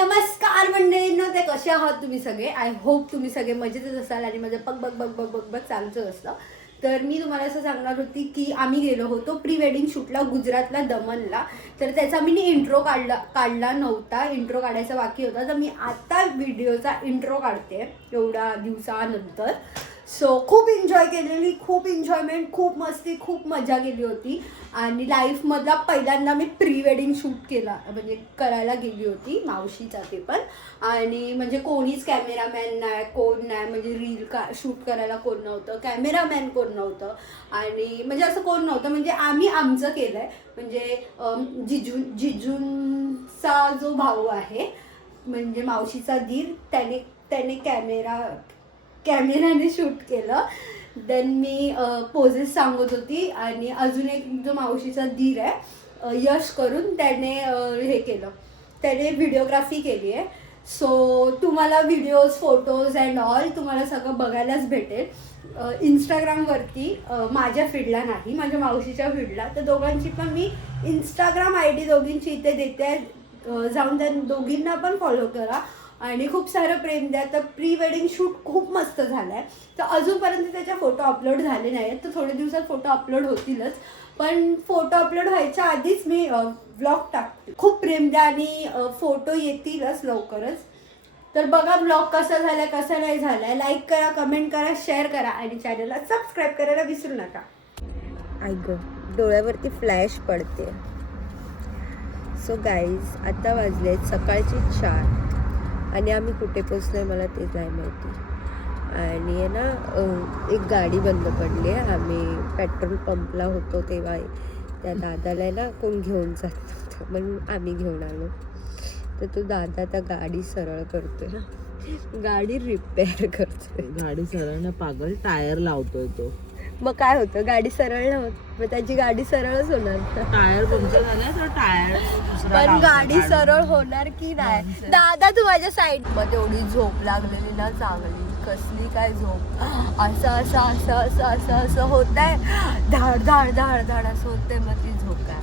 नमस्कार मंडळींनो, ते कसे आहात तुम्ही सगळे. आय होप तुम्ही सगळे मजेतच असाल आणि माझं बग बग बग बग बग बग चालूच असतं. तर मी तुम्हाला असं सांगणार होती की आम्ही गेलो होतो प्री वेडिंग शूटला गुजरातला दमनला. तर त्याचा मी इंट्रो काढला नव्हता, इंट्रो काढायचा बाकी होता. तर मी आता व्हिडिओचा इंट्रो काढते एवढ्या दिवसानंतर. सो खूप एन्जॉय केलेली, खूप एन्जॉयमेंट, खूप मस्ती, खूप मजा केली होती. आणि लाईफमधला पहिल्यांदा मी प्री वेडिंग शूट केला, म्हणजे करायला गेली होती मावशीचा ते पण. आणि म्हणजे कोणीच कॅमेरामॅन नाही, कोण नाही, म्हणजे शूट करायला कोण नव्हतं, कॅमेरामॅन कोण नव्हतं आणि म्हणजे असं कोण नव्हतं. म्हणजे आम्ही आमचं केलं आहे. म्हणजे जिजूंचा जो भाऊ आहे, म्हणजे मावशीचा दीर, त्याने कॅमेराने शूट केलं. देन मी पोजेस सांगत होती आणि अजून एक जो मावशीचा दीर आहे यश करून, त्याने हे केलं, त्याने व्हिडिओग्राफी केली आहे. सो तुम्हाला व्हिडिओज, फोटोज अँड ऑल तुम्हाला सगळं बघायलाच भेटेल इंस्टाग्रामवरती. माझ्या फीडला नाही, माझ्या मावशीच्या फीडला. तर दोघांची पण मी इंस्टाग्राम ID दोघींची इथे देते आहे, जाऊन त्या दोघींना पण फॉलो करा आणि खूप सारं प्रेम द्या. तर प्री वेडिंग शूट खूप मस्त झालं आहे. तर अजूनपर्यंत त्याचे फोटो अपलोड झाले नाही आहेत, तर थोड्या दिवसात फोटो अपलोड होतीलच. पण फोटो अपलोड व्हायच्या आधीच मी व्लॉग टाकते. खूप प्रेम द्या आणि फोटो येतीलच लवकरच. तर बघा व्लॉग कसा झाला, कसा नाही झाला. लाईक करा, कमेंट करा, शेअर करा आणि चॅनलला सबस्क्राईब करायला विसरू नका. ऐक, डोळ्यावरती फ्लॅश पडते. सो गाईज, आता वाजलेत सकाळची 4 आणि आम्ही कुठे पोचलोय मला तेच नाही माहिती. आणि आहे ना, एक गाडी बंद पडली आहे. आम्ही पेट्रोल पंपला होतो तेव्हा त्या दादाला आहे ना कोण घेऊन जात नव्हतं, मग आम्ही घेऊन आलो. तर तो दादा आता गाडी सरळ करतोय ना, गाडी रिपेअर करतोय. गाडी सरळ ना पागल, टायर लावतोय तो. मग काय होतं, गाडी सरळ नाही होत, मग त्याची गाडी सरळच होणार. टायर पंक्चर झालाय तर टायर पण गाडी सरळ होणार की नाही. दादा तू माझ्या साईड मध्ये. एवढी झोप लागलेली ना चांगली, कसली काय झोप. असं असं असं असं असं असं होत आहे, धाड धाड धाड धाड असं होतंय. मग ती झोप काय.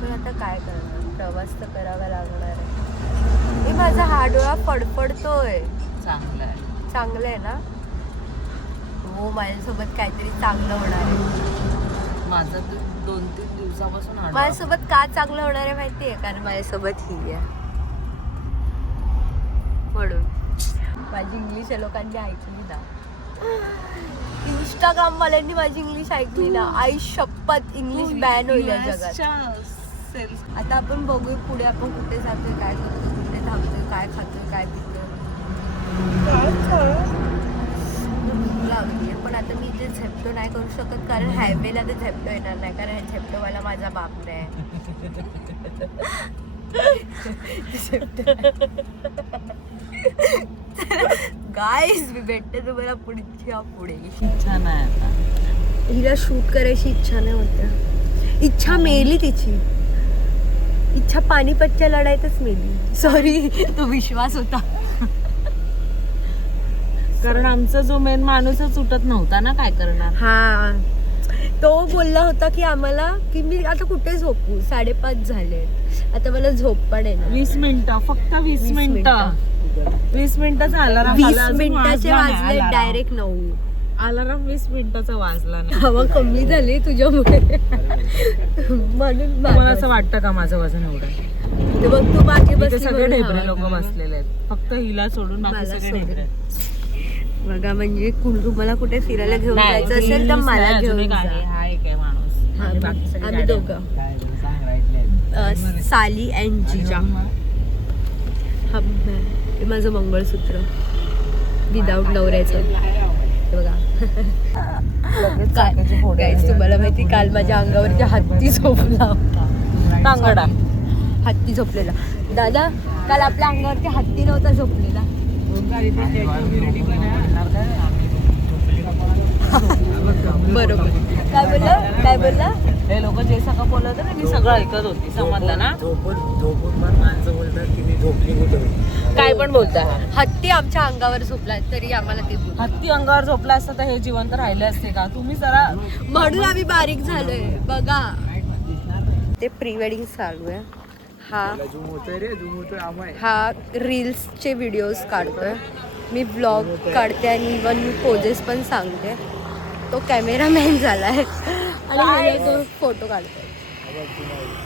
पण आता काय करणार, प्रवास तर करावा लागणार आहे. माझा हा डोळा फडफडतोय. चांगलं आहे, चांगलं आहे ना. हो, माझ्यासोबत काहीतरी चांगलं होणार आहे. माझं 2-3 दिवसापासून माझ्यासोबत का चांगलं होणार आहे माहितीये, कारण माझ्यासोबत ही आहे म्हणून. माझी इंग्लिश या लोकांनी ऐकली ना, इंस्टाग्राम वाल्यांनी माझी इंग्लिश ऐकली ना, आई शपथ इंग्लिश बॅन होईल या जगात. आता आपण बघू पुढे, आपण कुठे जातोय, काय करतोय, कुठे थांबतोय, काय खातोय, काय पितोय. लागली. पण आता मी ते झेप्टो नाही करू शकत, कारण हायवेला ते झेप्टो येणार नाही, कारण झेप्टोवाला माझा बाप नाही. गाईज, मी भेटते तुम्हाला पुढे. इच्छा नाही आता. हिला शूट करायची इच्छा नाही होत्या. इच्छा मेली तिची. इच्छा पानिपतच्या लढाईतच मेली. सॉरी, तो विश्वास होता. कारण आमचा जो मेन माणूसच उठत नव्हता ना, काय करणार. हा, तो बोलला होता की आम्हाला की मी आता कुठे झोपू, 5:30 झाले, आता मला झोप पण येणार. 20 मिनिटं, फक्त 20 मिनिटं. 20 मिनिटाचा अलार्म. 20 मिनिटाचे वाजले डायरेक्ट 9. अलार्म 20 मिनिटाचा वाजला नाही. हवा कमी झाली तुझ्यामुळे, म्हणून मला असं वाटतं का माझं वजन एवढं. बघ, तू मागे बसली, सगळे ढेबरे लोक बसलेले आहेत, फक्त हिला सोडून बाकी सगळे ढेबरे. बघा, म्हणजे तुम्हाला कुठे फिरायला घेऊन जायचं असेल तर मला घेऊन जा. हा एक आहे माणूस. आम्ही दोघं, साली अँड जिजा. हा, हे माझं मंगळसूत्र विदाऊट नवऱ्याचं. बघा गाईस, तुम्हाला माहिती, काल माझ्या अंगावरती हत्ती झोपला होता. तांगडा हत्ती झोपलेला. दादा, काल आपल्या अंगावरती हत्ती नव्हता झोपलेला. बरोबर. काय बोलला हे लोक जे सगळं बोलत होते ना, मी सगळं ऐकत होती. समजलं ना. काय पण बोलता. हत्ती आमच्या अंगावर झोपला तरी आम्हाला ते बोल. हत्ती अंगावर झोपला असतं तर हे जिवंत राहिले असते का. तुम्ही जरा, म्हणून आम्ही बारीक झालोय. बघा, ते प्री वेडिंग चालू आहे. हा हा रील्सचे व्हिडिओज काढतोय, मी ब्लॉग काढते आणि इवन मी पोजेस पण सांगते. तो कॅमेरामॅन झालाय आणि मला तो फोटो काढतोय.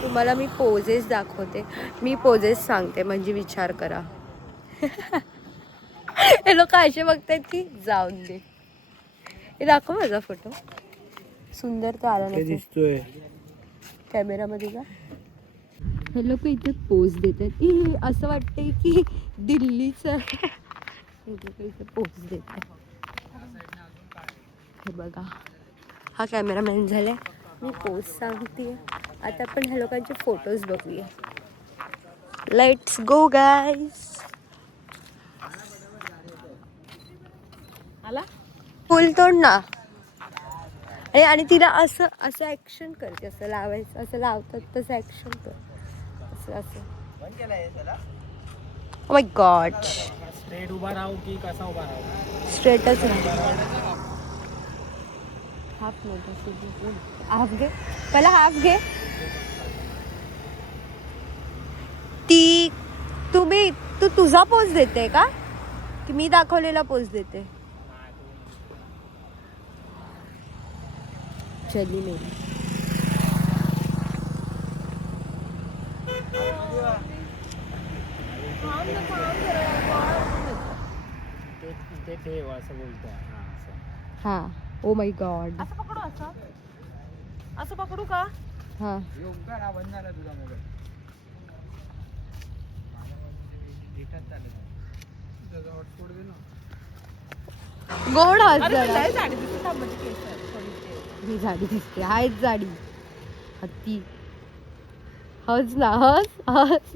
तुम्हाला मी पोजेस दाखवते, मी पोजेस सांगते, म्हणजे विचार करा. हे लोक असे बघतायत की जाऊन दे. हे दाखव माझा फोटो, सुंदर तर आला नाही दिसतोय कॅमेरामध्ये का. हे लोक इथे पोज देतात, असं वाटतंय की दिल्लीच आहे. इथे पोज देतात. हे बघा, हा कॅमेरामॅन झालाय, मी पोज सांगते. आता आपण ह्या लोकांचे फोटोज बघूया. Let's go guys. आला फुल तोड ना. आणि तिला असं असं ऍक्शन करते, असं लावायचं, असं लावतात तसं ऍक्शन कर, असं असं. Oh my God. स्ट्रेट उभा राहू की कसा उभा राहू? स्ट्रेटच हाफ हाफ घे, पहिला हाफ घे. तू तुझा पोज देते का की मी दाखवलेला पोज देते? चली मेरी. ते ठेव असं बोलतोय. हा. Oh my God. असं पकडू, असं पकडू का? हा. बंद झाला तुझा मोबाईल. गोड हस अरे जरा. लय जाडी दिसते, थांब, माझी केस आहेत थोडीशी. ही झाडी दिसते, हायच झाडी हत्ती. हस ना, हस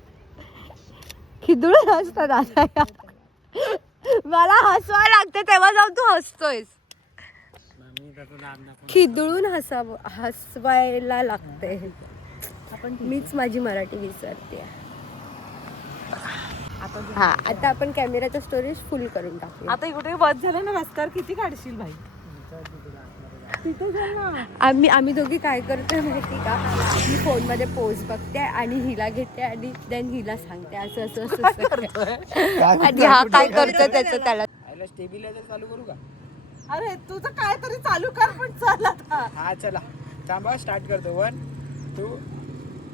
खिदुळ हसता दादा. मला हसवा लागते तेव्हा जाऊन तू हसतोयस. खिदळून हसवायला लागते. मीच माझी मराठी विसरते. हा, आता आपण कॅमेराचा स्टोरेज फुल करून टाकू. आता इकडे बस झालं ना, रस्त्यावर किती काढशील भाई? तिथे जाऊ ना. आम्ही दोघी काय करतोय माहिती का, मी फोनमध्ये पोज बघते आणि हिला घेते आणि देन हिला सांगते असं असं असं असं. आणि हा काय करतो त्याचं त्याला. स्टेबिलायझर चालू करू का? अरे तुझं काय तरी चालू कर, पण चल आता. हा चला, थांबा, स्टार्ट करतो. 1 2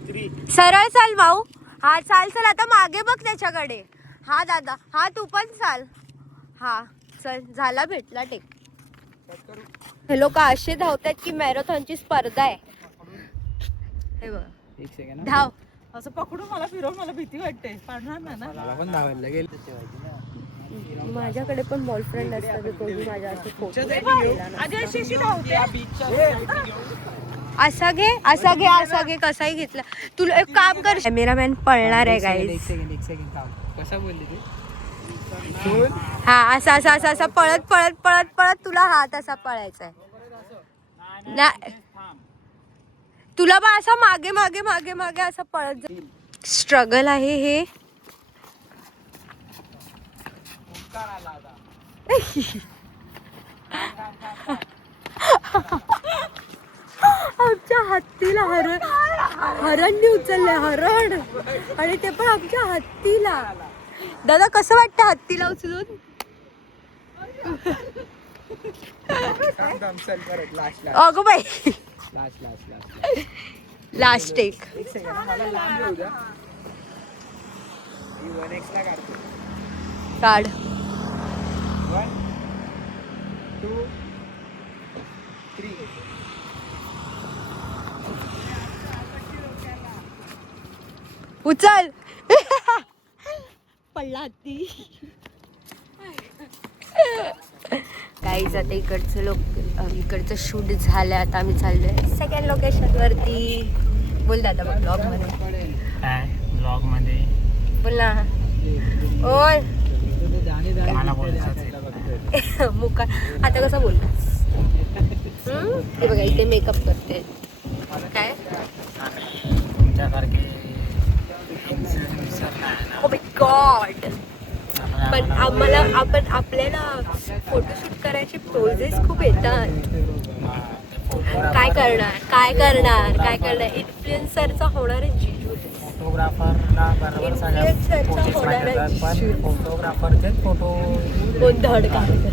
3. सरळ चाल भाऊ. हा चाल चल, आता मागे बघ त्याच्याकडे. हा दादा, हा तू पण चाल. हा चल, झाला, भेटला टेक. हे लोक असे धावतात की मॅरेथॉनची स्पर्धा आहे. हे बघ, 1 सेकंड. धाव. असं पकडून मला फिरव, मला भीती वाटते, पाडणार नाही ना. मला पण धावायला लागेल. माझ्याकडे पण बॉयफ्रेंड असतात, कोणी माझ्या असे फोटो. आधी अशी अशी धावते. असा घे, असा घे, असा घे, कसाही घेतला. तुला एक काम कर, कॅमेरामॅन पळणार आहे गाईज. एक सेकंड थांब. कसा बोलली तू? हा, असा असा असा असा पळत पळत पळत पळत तुला हात असा पळायचा आहे ना. तुला बा असा मागे मागे मागे मागे असं पळत. स्ट्रगल आहे हे. आमच्या हत्तीला हरणने उचललंय, हरण. आणि ते पण आमच्या हत्तीला. दादा कसं वाटतं हत्तीला उचलून? अगो बाई, लास्ट एक. काढ. 1 2 3. उचल. पडला हत्ती. काहीच आता इकडचं शूट झालं. आता आम्ही चाललोय सेकंड लोकेशन वरती. बोल दादा ब्लॉग मध्ये. काय ब्लॉग मध्ये बोल ना. ओय मला बोलायचं मुका. आता कसं बोलतोस? ते बघा इथे मेकअप करते. काय तुमच्यासारखे. Oh my God. पण आपल्याला फोटोशूट करायचे पोजेस खूप येतात. काय करणार इन्फ्लुएन्सरचा होणार आहे जीजू. फोटोग्राफरला बरोबर सगळ्या Influencer चा poses होणार आहे पाठवतात, पण shoot. फोटोग्राफरचेच फोटो कोण धड काढतं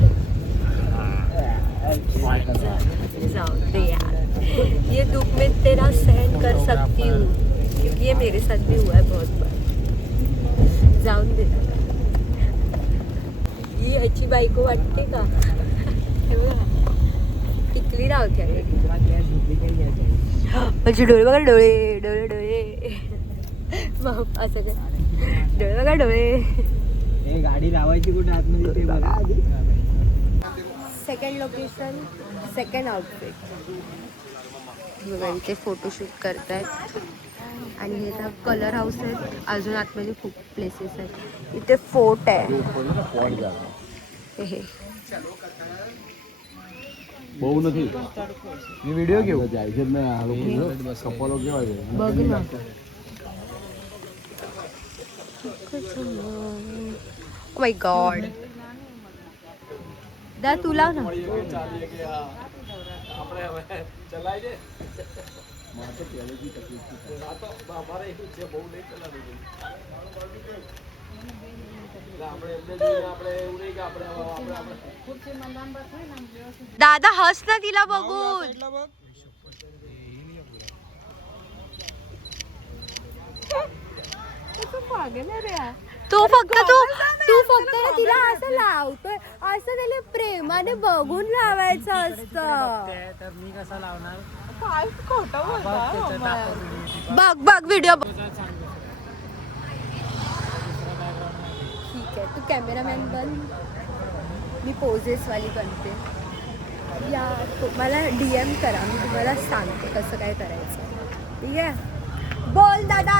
जाओ दे यार, ये दुख में तेरा सहन कर सकती हूँ क्योंकि ये मेरे साथ भी हुआ है बहुत बार. जाऊन दे दादा. ही ह्याची बायको वाटते का? हे बघा, टिकली राहते म्हणजे डोळे बघा, डोळे डोळे डोळे मग असं काय, डोळे बघा डोळे. गाडी लावायची कुठे आतमध्ये ते बघा. Second location, second outfit. बघा इथे फोटोशूट करतायत आणि हे तर कलर हाऊस आहे. अजून आतमध्ये खूप प्लेसेस आहेत. इथे फोर्ट आहे. हे બહુ નથી मी व्हिडिओ घेऊ. જાય છે ને આ લોકો કપલો કેવા છે बघ ना. Oh my God. दा तुला ना दादा हस ना तिला बघून. तू फक्त ना तिला असं लावतोय, असं त्याला प्रेमाने बघून लावायचं असतं. तर मी कसा लावणार? बघ बघ व्हिडिओ बघ. ठीक आहे, तू कॅमेरामॅन बन, मी पोजेस वाली बनते. या मला DM करा, मी तुम्हाला सांगते कसं काय करायचं. ठीक आहे, बोल दादा.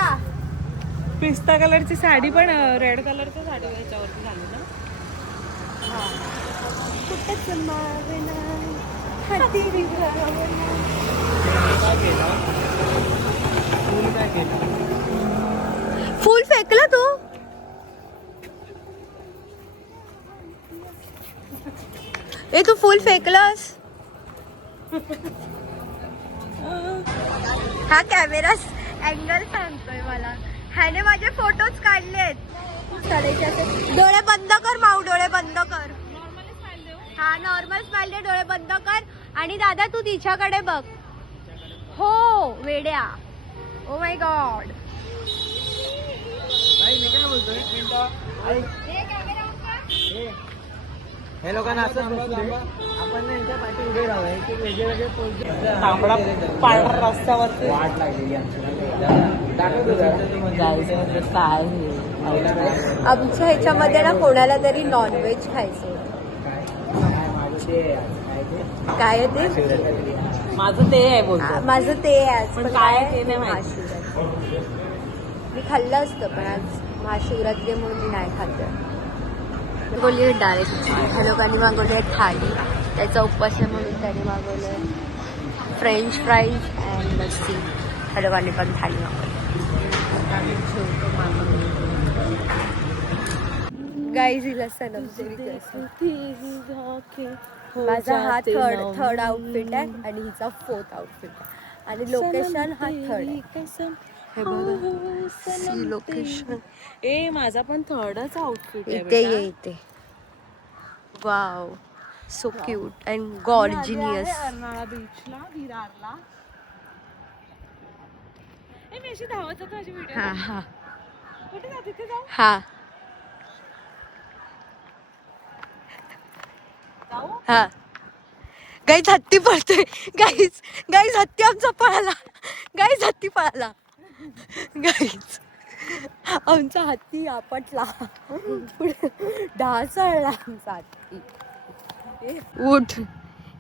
पिस्ता कलरची साडी पण रेड कलरची साडी याच्यावरती झाली ना. कुठेच मावेना हाती विघ्रावना. फुल फेकला तू. ए तू फुल फेकलास. हा कॅमेरा अँगल सांगतोय मला. ह्याने माझे फोटोज काढलेत. डोळे बंद कर माऊ, डोळे बंद कर. हा नॉर्मल स्माइल दे, डोळे बंद कर. आणि दादा तू तिच्याकडे बघ. हो वेड्या. Oh my God. हे लोकांना असं आपण ना यांच्या पाठी उभे राहूया. एक एक वेगळे वेगळे pose. तांबडा पांढरा रस्त्यावरती वाट लागलेली आमच्या ह्याच्यामध्ये ना कोणाला तरी नॉनव्हेज खायचं होतं. काय आहे ते? माझं ते आहे बोलतो. माझं ते आहे आज. पण पण काय काय ते नाही माहिती. महाशिवरात्री. मी खाल्लं असतं पण आज महाशिवरात्री म्हणून मी नाही खाल्लं. मागवली आहे डायरेक्ट. ह्या लोकांनी मागवली आहे थाली. त्याचा उपवास आहे म्हणून त्याने मागवलं आहे फ्रेंच फ्राईज अँड लस्सी. ह्या लोकांनी पण थाली मागवली. गाईज हिला सनमपुरी माझा हा थर्ड आउटफिट आहे आणि हिचा फोर्थ आउटफिट आहे. आणि लोकेशन हा थर्ड आहे. हे बघा सी लोकेशन. ए माझा पण थर्डच आउटफिट आहे इथे ये इथे. Wow so cute and gorgeous. Arnala बीचला विरारला. ए मी अशी धावत होतो अशी व्हिडिओ. हा हा कुठे जा तिथे जाऊ. हा हा. गाईज हत्ती पळतोय. गाईज हत्ती आमचा पळाला. गाईज हत्ती पळाला. गाईज आमचा हत्ती आपटला. ढासळला आमचा हत्ती. उठ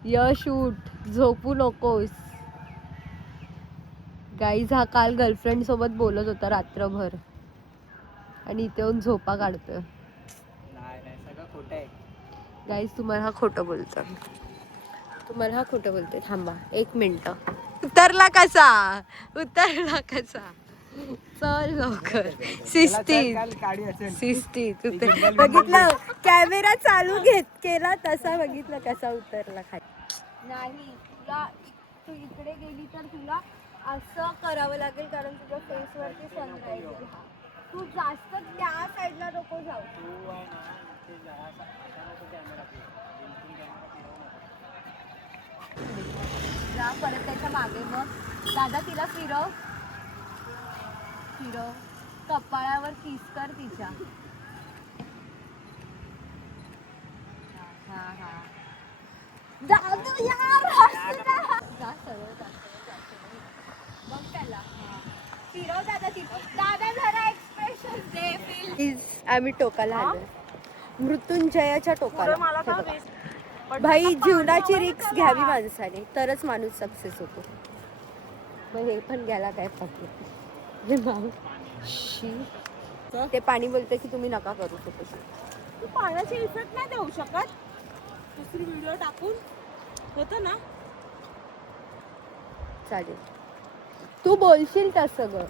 यश उठ, झोपू नकोस. गाईज हा काल गर्लफ्रेंड सोबत बोलत होता रात्रभर आणि इथे येऊन झोपा काढतोय. गाईज तुम्हाला हा खोटं बोलतोय. थांबा 1 मिनिट. उतरला कसा चल लवकर. शिस्तीत बघितलं. कॅमेरा चालू केला तसा बघितलं कसा उतरला खाली. नाही तुला तू इकडे गेली तर तुला असं करावं लागेल कारण तुझ्या फेसवरती सनराईज येईल. तू जास्त त्या साईडला नको जाऊ. तू आहे ना ते जरा असा नको कॅमेरा बिलकुल कॅमेरा फिरवू नको. जा परत त्याच्या मागे मग दादा तिला फिरव फिरव कपाळावर किस कर तिच्या. हा हा दादू यार जा सरळ जा. बघ त्याला फिरव दादा तिला. दादा जरा एक्सप्रेशन दे प्लीज. आम्ही टोकाला आलो मृत्युंजयाच्या टोकाला. मला हे का बघा. वेस्ट भाई जीवनाची रिक्स घ्यावी माणसाने तरच माणूस सक्सेस होतो. मग हे पण घ्यायला काय प्रॉब्लेम. ते पाणी बोलते की तुम्ही नका करू शकतो. तू पाण्याचे इफेक्ट नाही देऊ शकत. दुसरी व्हिडिओ टाकून होतं ना. चालेल तू बोलशील तसं ग.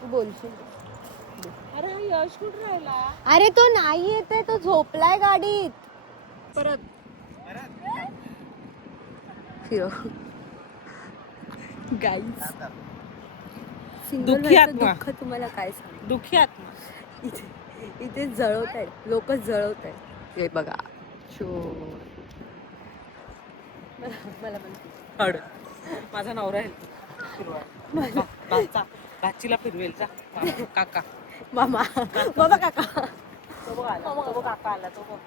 तू बोलशील. अरे हा यश कुठं राहिला. अरे तो नाही येते तो झोपलाय गाडीत. परत गाईज दुःखी आत्मा. दुःख तुम्हाला काय सांग. दुःखी आत्मा. इथे जळवत आहेत लोक जळवत आहेत. हे बघा मला पण माझा नवरा आहे फिरवाय. गाचीला फिरवेल जा काका. मामा बाबा काका तो बघ आला. तो बघ काका आला. तो बघ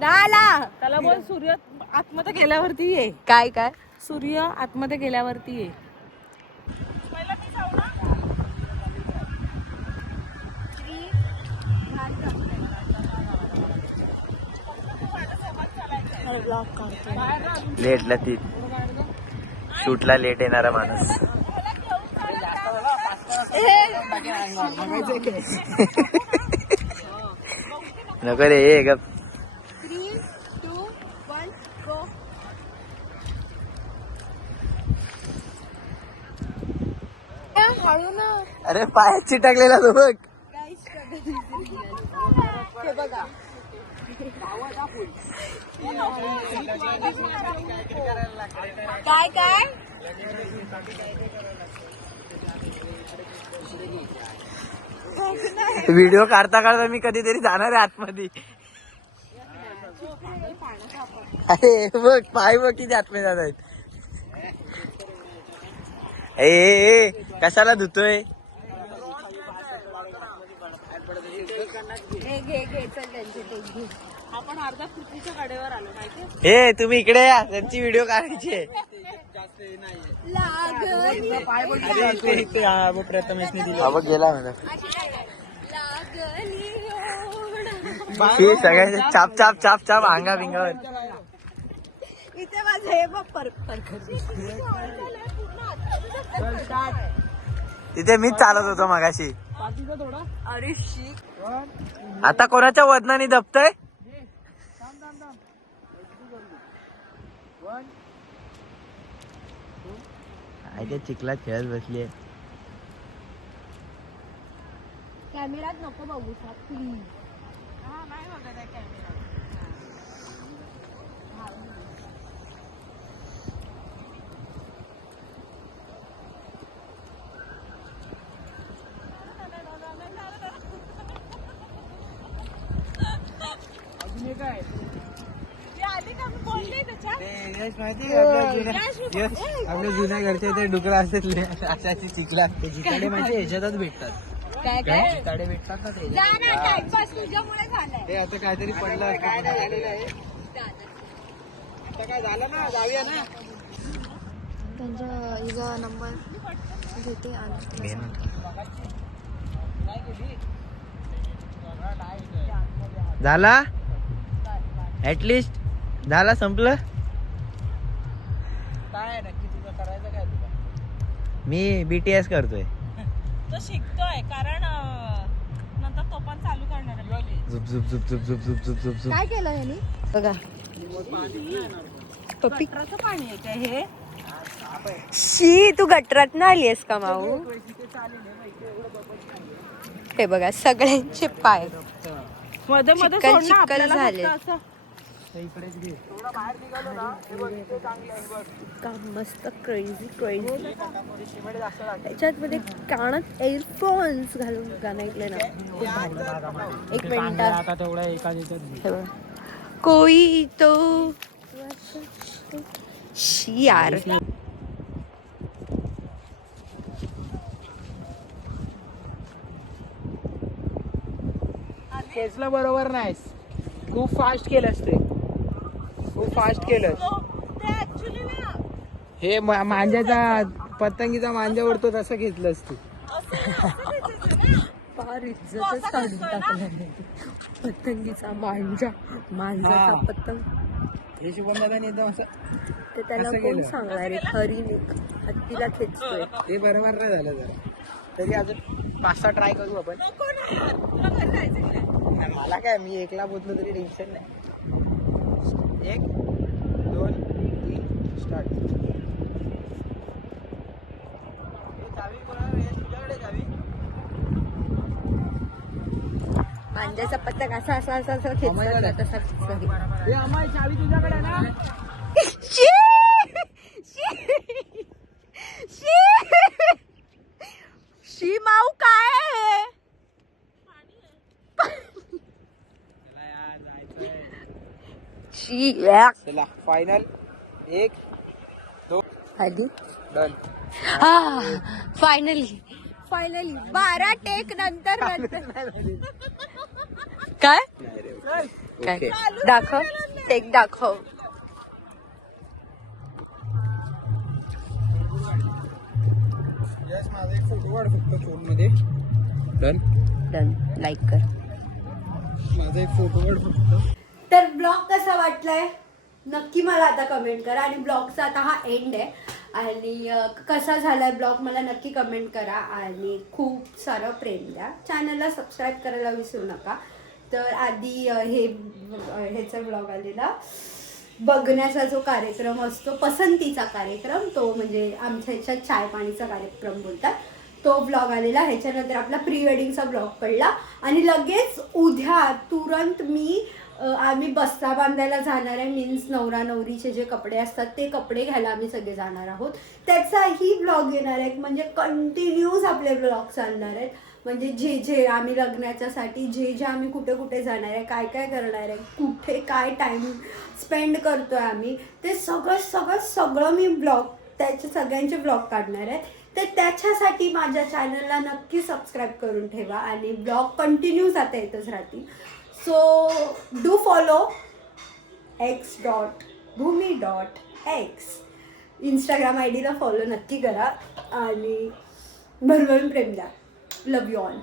नाला. त्याला बोल सूर्य आतमध्ये गेल्यावरती ये. काय काय सूर्य आतमध्ये गेल्यावरती ये. लेटला ती शूटला लेट येणारा माणूस. नको रे ये गप. 3, 2, 1 गो. हळू ना. अरे पायात चिटकलेला तो बघ. हे बघा काय काय व्हिडिओ काढता काढता मी कधीतरी जाणार आहे आतमध्ये. अरे बघ पाय बघ किती आतमध्ये जात आहेत. ए कशाला धुतोय. घे चल त्यांचे टेक घे. आपण अर्धा पृथ्वीच्या कडेवर आलो माहिती. हे तुम्ही इकडे या त्यांची व्हिडिओ काढायची आहे. गेला हे सगळ्यांचे चाप चाप चाप चाप अंगा बिंगावर. इथे माझं हे बघ तिथे मीच चालत होतो मगाशी. अरे शी. आता कोणाच्या वजनाने दबतय. चिखलात खेळत बसली. कॅमेरात नको बघू प्लीज. आपल्या जुन्या घरचे ते डुकरं असतात अशाची चिखला असते. जिकडे म्हणजे ह्याच्यातच भेटतात. काय काय जिकडे भेटतात ना ते. जा ना टाइमपास तुझ्यामुळे झालाय. ते आता काहीतरी पडलं असतं. आता काय झालं ना जाऊया ना. त्यांचा हिचा नंबर घेते आणि झाला ऍटलिस्ट झाला संपलं. काय नक्की तुझं करायचं काय तुला. मी BTS करतोय. तो शिकतोय कारण नंतर तो पण चालू करणार आहे. झुप झुप झुप झुप झुप झुप झुप झुप झुप. काय केलं ह्यानी बघा पप्पी. गटराचं पाणी आहे काय हे. शी तू गटरात ना आलीयस का माऊ. हे बघा सगळ्यांचे पाय मध्ये मध्ये चिखल सोड ना चिखल आपल्याला झाले. फक्त असं इकडेच घे थोडं बाहेर निघालो ना हे बघ इथे चांगलं आहे बघ का मस्त क्रेझी क्रेझी सिमेंट जास्त लागतं त्याच्यात मध्ये कानात एअरफोन्स घालून गाणं ऐकलंय ना खूप भारी. एक मिनिट आता तेवढं एकाच याच्यात कोई तो शी यार खेचलं बरोबर नाहीस खूप फास्ट केलंस ते खूप फास्ट केलंस हे मांजाचा पतंगीचा मांजा उडतो तसं घेतलंस तू फार इज्जतच काढून टाकलं पतंगीचा मांजाचा पतंग हे शुभम दादाने एकदम असं ते त्याला असं कोण केलं. सांगणार आहे खरी हत्तीला खेचतोय ते बरोबर नाही झालं जरा तरी अजून 5-6 ट्राय करू आपण नाही, मला काय मी एकला बोललो तरी टेन्शन नाही 1 2 3 स्टार्ट चावी तुझ्याकडे चावी मांजाचा पतंग असा खेचला तसा हे अमाय चावी तुझ्याकडे ना शी माऊ काय शी चला फायनल 1 2 आधी डन फायनली 12 टेक नंतर काय काय दाखव टेक दाखव यस माझा एक फोटो काढ फक्त फोन मध्ये डन डन लाईक कर माझा एक फोटो काढ फक्त तर ब्लॉग कसा वाटलाय नक्की मला आता कमेंट करा आणि ब्लॉगचा आता हा एंड आहे आणि कसा झालाय ब्लॉग मला नक्की कमेंट करा आणि खूप सारं प्रेम द्या चॅनलला सबस्क्राईब करायला विसरू नका तर आधी ह्याचा ब्लॉग आलेला बघण्याचा जो कार्यक्रम असतो पसंतीचा कार्यक्रम तो म्हणजे आमच्या ह्याच्यात चाय पाणीचा कार्यक्रम बोलतात तो ब्लॉग आलेला ह्याच्यानंतर आपला प्री वेडिंगचा ब्लॉग पडला आणि लगेच उद्या तुरंत आम्ही बस्ता बांधायला जाणार आहे मीन्स नवरा नवरीचे जे कपडे असतात ते कपडे घ्यायला आम्ही सगळे जाणार आहोत त्याचाही ब्लॉग येणार आहे म्हणजे कंटिन्यूज आपले ब्लॉग चालणार आहेत म्हणजे जे आम्ही लग्नाच्यासाठी जे आम्ही कुठे कुठे जाणार आहे काय काय करणार आहे कुठे काय टाईम स्पेंड करतो आहे आम्ही ते सगळं मी ब्लॉग त्याचे सगळ्यांचे ब्लॉग काढणार आहे तर त्याच्यासाठी माझ्या चॅनलला नक्की सबस्क्राईब करून ठेवा आणि ब्लॉग कंटिन्यूज आता येतच राहतील so do follow x.bhumi.x Instagram ID ला फॉलो नक्की करा आणि भरभरून प्रेम द्या लव यू ऑल